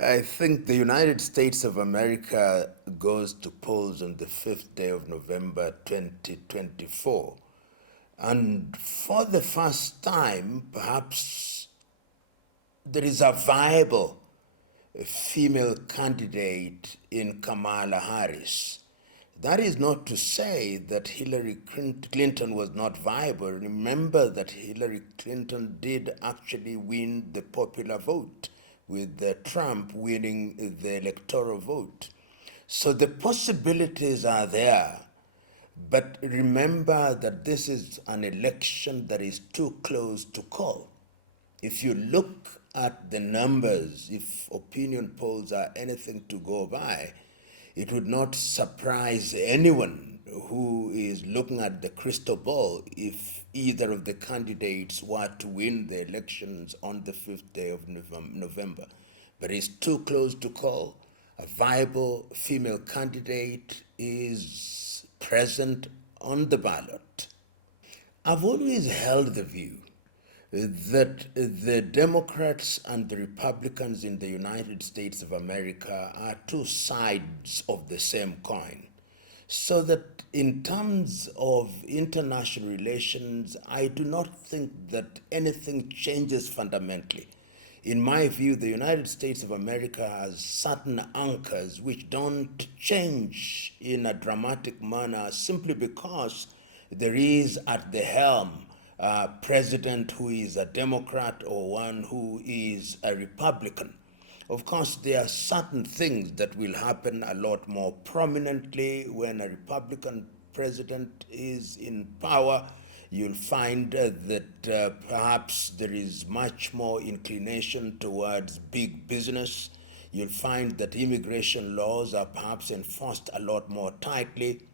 I think the United States of America goes to polls on the 5th day of November 2024. And for the first time, perhaps there is a viable female candidate in Kamala Harris. That is not to say that Hillary Clinton was not viable. Remember that Hillary Clinton did actually win the popular vote, with Trump winning the electoral vote. So the possibilities are there. But remember that this is an election that is too close to call. If you look at the numbers, if opinion polls are anything to go by, it would not surprise anyone who is looking at the crystal ball if either of the candidates were to win the elections on the 5th day of November. But it's too close to call. A viable female candidate is present on the ballot. I've always held the view that the Democrats and the Republicans in the United States of America are two sides of the same coin. So that in terms of international relations, I do not think that anything changes fundamentally. In my view, the United States of America has certain anchors which don't change in a dramatic manner simply because there is at the helm a president who is a Democrat or one who is a Republican. Of course, there are certain things that will happen a lot more prominently when a Republican president is in power. You'll find that perhaps there is much more inclination towards big business. You'll find that immigration laws are perhaps enforced a lot more tightly,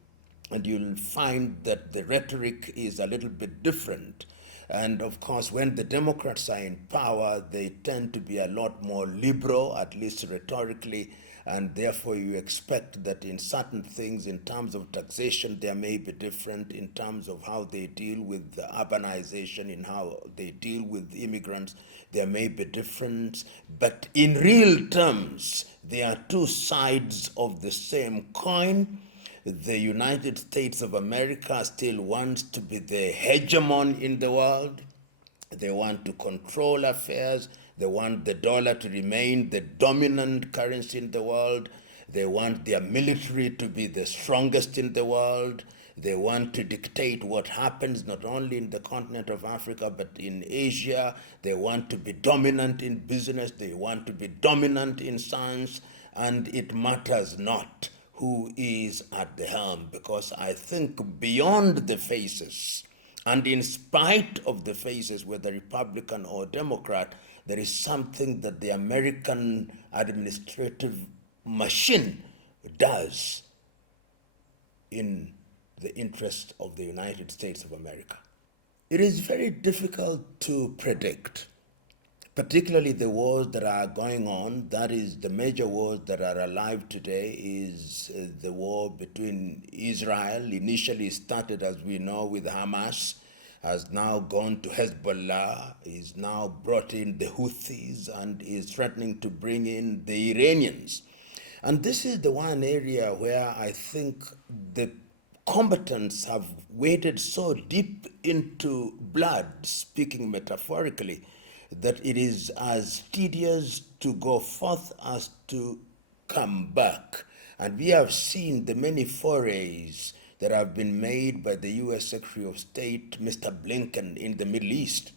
and you'll find that the rhetoric is a little bit different. And of course, when the Democrats are in power, they tend to be a lot more liberal, at least rhetorically, and therefore you expect that in certain things, in terms of taxation, there may be different in terms of how they deal with the urbanization, in how they deal with immigrants, there may be difference. But in real terms, they are two sides of the same coin. The United States of America still wants to be the hegemon in the world. They want to control affairs. They want the dollar to remain the dominant currency in the world. They want their military to be the strongest in the world. They want to dictate what happens not only in the continent of Africa but in Asia. They want to be dominant in business. They want to be dominant in science. And it matters not who is at the helm, because I think beyond the faces, and in spite of the faces, whether Republican or Democrat, there is something that the American administrative machine does in the interest of the United States of America. It is very difficult to predict, particularly the wars that are going on. That is, the major wars that are alive today is the war between Israel. Initially started, as we know, with Hamas, has now gone to Hezbollah, is now brought in the Houthis, and is threatening to bring in the Iranians. And this is the one area where I think the combatants have waded so deep into blood, speaking metaphorically, that it is as tedious to go forth as to come back. And we have seen the many forays that have been made by the U.S. Secretary of State, Mr. Blinken, in the Middle East.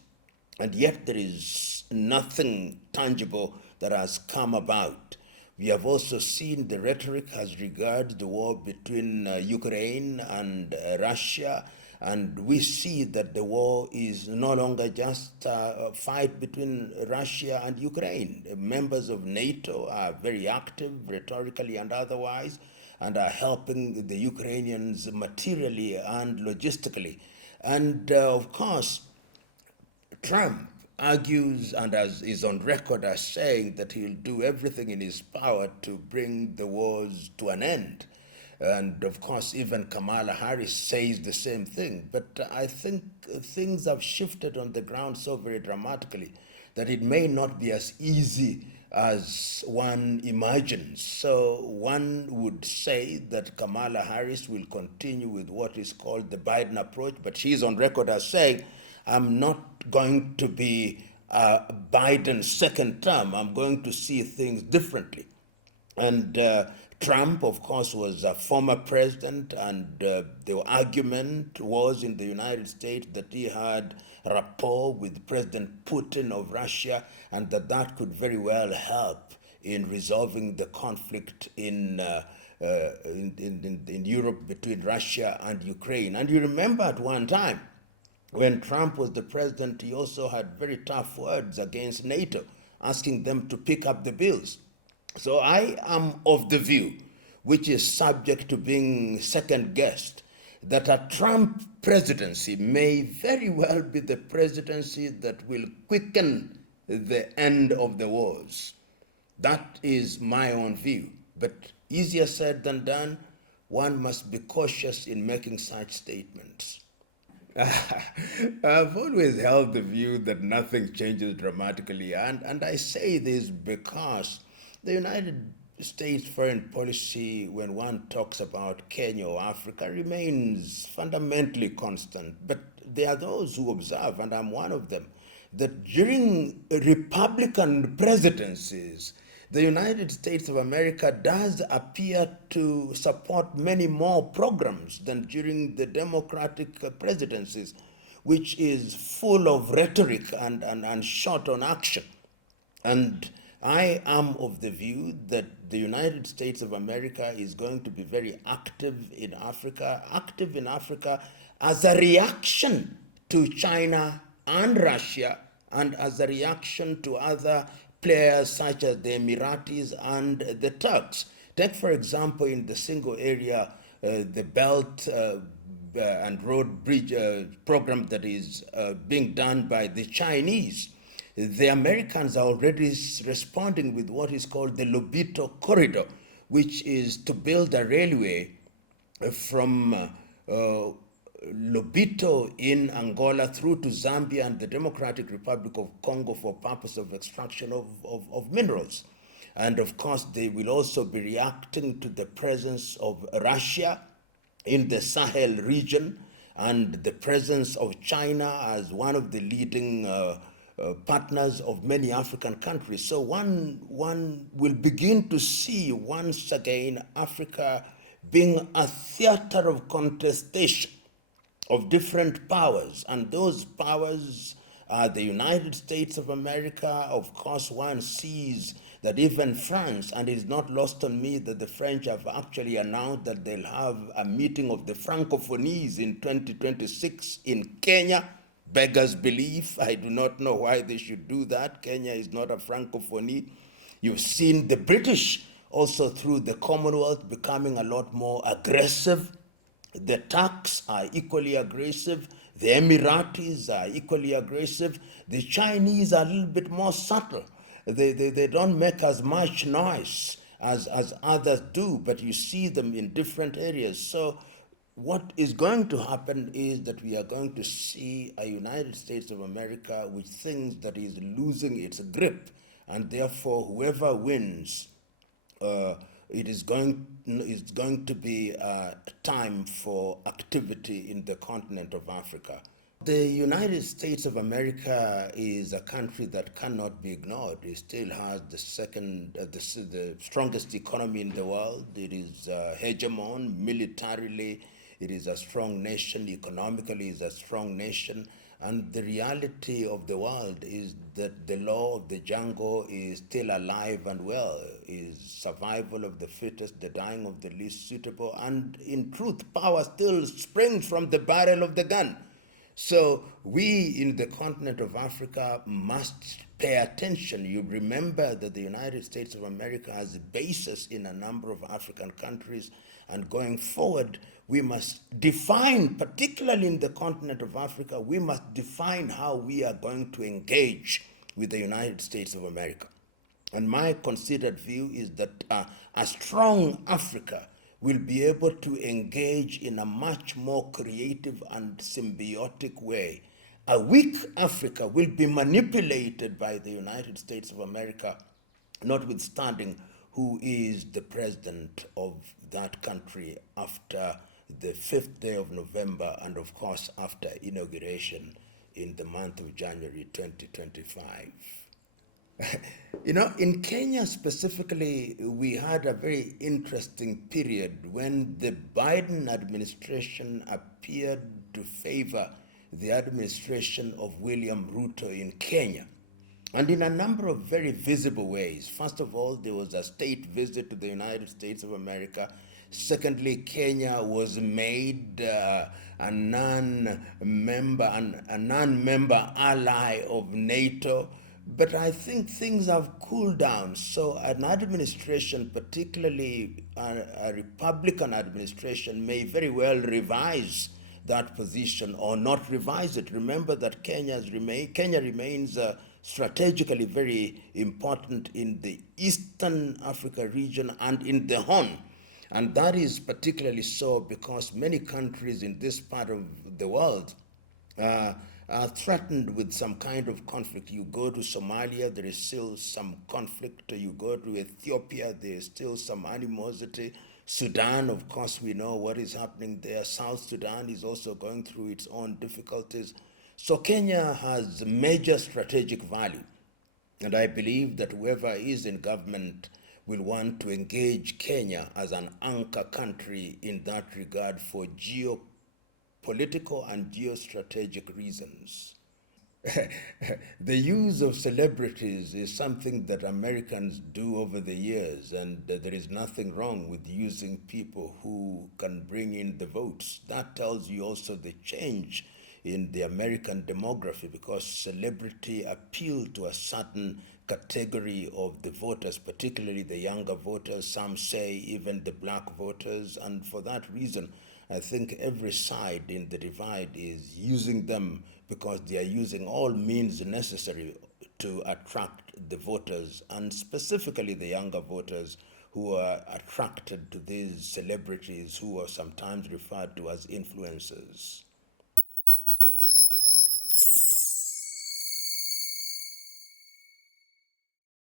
And yet there is nothing tangible that has come about. We have also seen the rhetoric as regards the war between Ukraine and Russia. And we see that the war is no longer just a fight between Russia and Ukraine. Members of NATO are very active, rhetorically and otherwise, and are helping the Ukrainians materially and logistically. And of course, Trump argues and is on record as saying that he'll do everything in his power to bring the wars to an end. And of course, even Kamala Harris says the same thing. But I think things have shifted on the ground so very dramatically that it may not be as easy as one imagines. So one would say that Kamala Harris will continue with what is called the Biden approach, but she's on record as saying, I'm not going to be Biden's second term. I'm going to see things differently. And Trump, of course, was a former president, and the argument was in the United States that he had rapport with President Putin of Russia, and that could very well help in resolving the conflict in Europe between Russia and Ukraine. And you remember at one time, when Trump was the president, he also had very tough words against NATO, asking them to pick up the bills. So I am of the view, which is subject to being second guessed, that a Trump presidency may very well be the presidency that will quicken the end of the wars. That is my own view. But easier said than done. One must be cautious in making such statements. I've always held the view that nothing changes dramatically, and I say this because the United States foreign policy, when one talks about Kenya or Africa, remains fundamentally constant. But there are those who observe, and I'm one of them, that during Republican presidencies, the United States of America does appear to support many more programs than during the Democratic presidencies, which is full of rhetoric and short on action. And I am of the view that the United States of America is going to be very active in Africa as a reaction to China and Russia, and as a reaction to other players such as the Emiratis and the Turks. Take, for example, in the single area, the Belt and Road Bridge program that is being done by the Chinese. The Americans are already responding with what is called the Lobito Corridor, which is to build a railway from Lobito in Angola through to Zambia and the Democratic Republic of Congo for purpose of extraction of minerals. And of course, they will also be reacting to the presence of Russia in the Sahel region and the presence of China as one of the leading partners of many African countries. So one will begin to see once again Africa being a theater of contestation of different powers, and those powers are the United States of America. Of course, one sees that even France, and it is not lost on me that the French have actually announced that they'll have a meeting of the Francophonies in 2026 in Kenya. Beggars belief. I do not know why they should do that. Kenya is not a Francophonie. You've seen the British also through the Commonwealth becoming a lot more aggressive. The Turks are equally aggressive. The Emiratis are equally aggressive. The Chinese are a little bit more subtle. They don't make as much noise as others do, but you see them in different areas. So what is going to happen is that we are going to see a United States of America which thinks that is losing its grip, and therefore whoever wins, it is going to be a time for activity in the continent of Africa. The United States of America is a country that cannot be ignored. It still has the strongest economy in the world. It is hegemon militarily. It is a strong nation. Economically, it is a strong nation. And the reality of the world is that the law of the jungle is still alive and well, is survival of the fittest, the dying of the least suitable, and in truth, power still springs from the barrel of the gun. So we in the continent of Africa must pay attention. You remember that the United States of America has bases in a number of African countries, and going forward, we must define, particularly in the continent of Africa, we must define how we are going to engage with the United States of America. And my considered view is that a strong Africa will be able to engage in a much more creative and symbiotic way A weak Africa will be manipulated by the United States of America, notwithstanding who is the president of that country after the 5th day of November, and of course after inauguration in the month of January 2025. You know, in Kenya specifically, we had a very interesting period when the Biden administration appeared to favor the administration of William Ruto in Kenya. And in a number of very visible ways. First of all, there was a state visit to the United States of America. Secondly, Kenya was made a non-member ally of NATO. But I think things have cooled down. So an administration, particularly a Republican administration, may very well revise that position or not revise it. Remember that Kenya remains strategically very important in the Eastern Africa region and in the Horn. And that is particularly so because many countries in this part of the world uh, are threatened with some kind of conflict. You go to Somalia, there is still some conflict. You go to Ethiopia, there is still some animosity. Sudan, of course, we know what is happening there. South Sudan is also going through its own difficulties. So Kenya has major strategic value. And I believe that whoever is in government will want to engage Kenya as an anchor country in that regard for geopolitical and geostrategic reasons. The use of celebrities is something that Americans do over the years, and there is nothing wrong with using people who can bring in the votes. That tells you also the change in the American demography because celebrity appeal to a certain category of the voters, particularly the younger voters, some say even the black voters, and for that reason, I think every side in the divide is using them because they are using all means necessary to attract the voters, and specifically the younger voters who are attracted to these celebrities who are sometimes referred to as influencers.